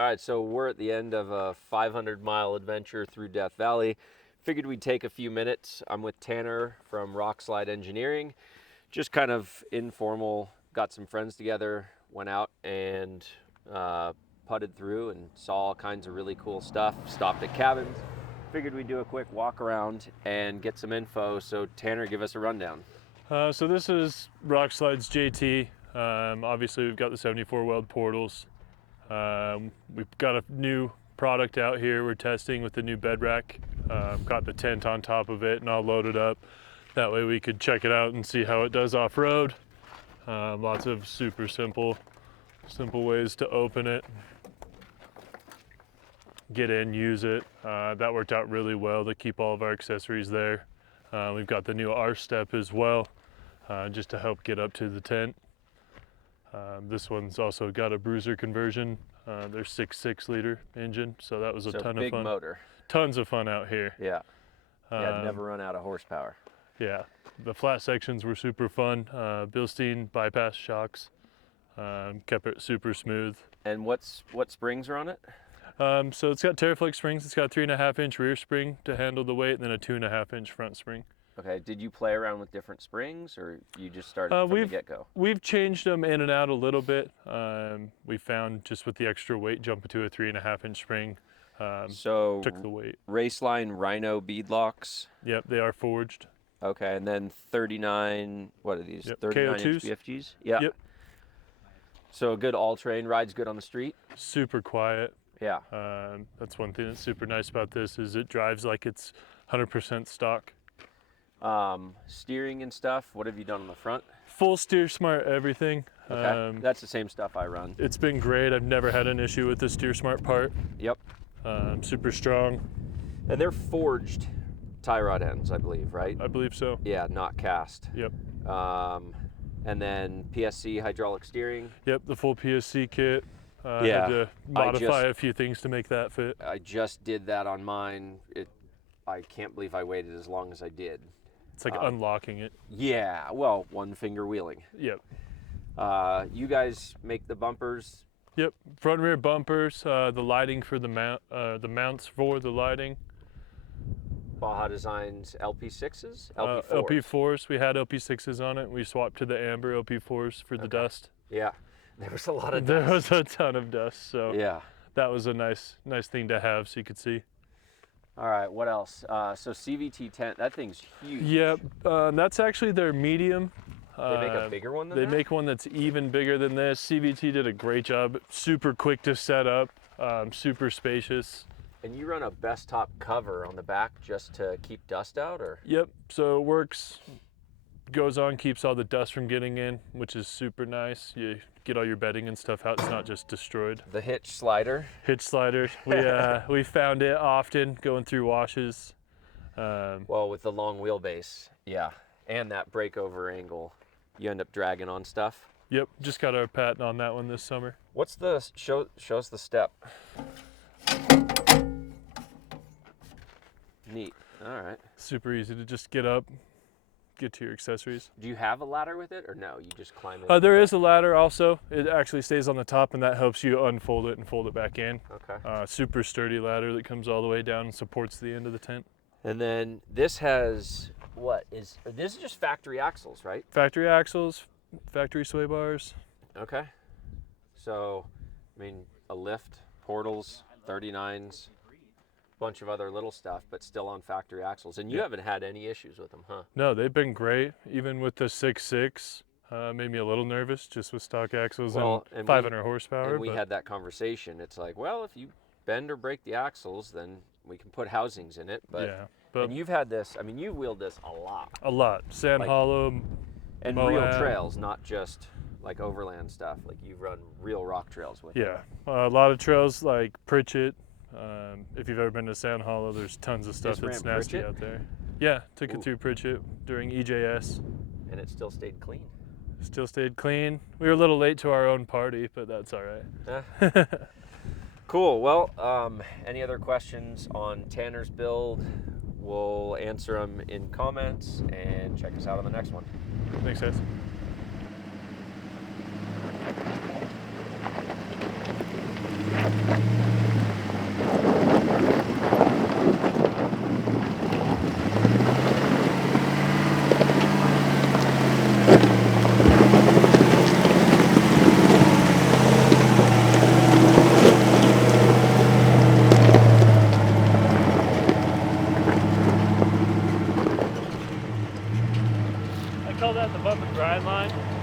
All right, so we're at the end of a 500-mile adventure through Death Valley. Figured we'd take a few minutes. I'm with Tanner from Rockslide Engineering. Just kind of informal, got some friends together, went out and putted through and saw all kinds of really cool stuff, stopped at cabins. Figured we'd do a quick walk around and get some info. So Tanner, give us a rundown. So this is Rockslide's JT. Obviously we've got the 74 weld portals. We've got a new product out here we're testing with the new bed rack. Got the tent on top of it and all loaded up. That way we could check it out and see how it does off-road. Lots of super simple ways to open it, get in, use it. That worked out really well to keep all of our accessories there. We've got the new R-step as well, just to help get up to the tent. This one's also got a bruiser conversion. They're 6.6 liter engine, so that was a ton of fun. Big motor. Tons of fun out here. Yeah. Yeah, never run out of horsepower. Yeah, the flat sections were super fun. Bilstein bypass shocks, kept it super smooth. And what springs are on it? So it's got Terraflex springs. It's got a 3.5-inch rear spring to handle the weight, and then a 2.5-inch front spring. Okay, did you play around with different springs, or you just started from the get-go? We've changed them in and out a little bit. We found just with the extra weight, jumping to a 3.5-inch spring, so took the weight. Raceline Rhino beadlocks. Yep, they are forged. Okay, and then 39, what are these? Yep. 39-inch KO2s. BFGs? Yeah. Yep. So a good all-terrain, rides good on the street? Super quiet. Yeah. That's one thing that's super nice about this is it drives like it's 100% stock. Steering and stuff, what have you done on the front? Full steer smart everything. Okay, that's the same stuff I run. It's been great. I've never had an issue with the steer smart part. Yep. Super strong. And they're forged tie rod ends, I believe, right? I believe so. Yeah, not cast. Yep. And then PSC hydraulic steering. Yep, the full PSC kit. Yeah. Had to modify a few things to make that fit. I just did that on mine. I can't believe I waited as long as I did. It's like unlocking it. Yeah, well, one finger wheeling. Yep. You guys make the bumpers. Yep, front and rear bumpers, the lighting for the mounts for the lighting. Baja Designs LP6s? LP4s. LP4s, we had LP6s on it. We swapped to the amber LP4s for the dust. Yeah, there was a lot of dust. There was a ton of dust, so yeah, that was a nice thing to have so you could see. All right, what else? So CVT tent, that thing's huge. Yep, that's actually their medium. They make a bigger one than that? They make one that's even bigger than this. CVT did a great job. Super quick to set up, super spacious. And you run a best top cover on the back just to keep dust out, or? Yep, so it works, goes on, keeps all the dust from getting in, which is super nice. You get all your bedding and stuff out, it's not just destroyed. The hitch slider. Hitch slider, we found it often going through washes. Well, with the long wheelbase, yeah, and that breakover angle, you end up dragging on stuff. Yep, just got our patent on that one this summer. What's the, show us the step. Neat, all right. Super easy to just get up, get to your accessories. Do you have a ladder with it, or no, you just climb in? There is a ladder also. It actually stays on the top and that helps you unfold it and fold it back in. Okay. Super sturdy ladder that comes all the way down and supports the end of the tent. And then this has, this is just factory axles, right? Factory axles, factory sway bars. Okay. So, I mean, a lift, portals, 39s, bunch of other little stuff, but still on factory axles. And you haven't had any issues with them, huh? No, they've been great. Even with the 6.6, made me a little nervous just with stock axles and 500 horsepower. And we had that conversation. It's like, well, if you bend or break the axles, then we can put housings in it. But, and you've had this, I mean, you've wheeled this a lot. A lot. Sand Hollow, and Moab. Real trails, not just like overland stuff. Like you've run real rock trails with it. Yeah, a lot of trails like Pritchett. If you've ever been to Sand Hollow, there's tons of stuff that's nasty out there. Yeah, took it through Pritchett during EJS. And it still stayed clean. Still stayed clean. We were a little late to our own party, but that's all right. Cool. Well, any other questions on Tanner's build? We'll answer them in comments and check us out on the next one. Makes sense. call that the bump and grind line.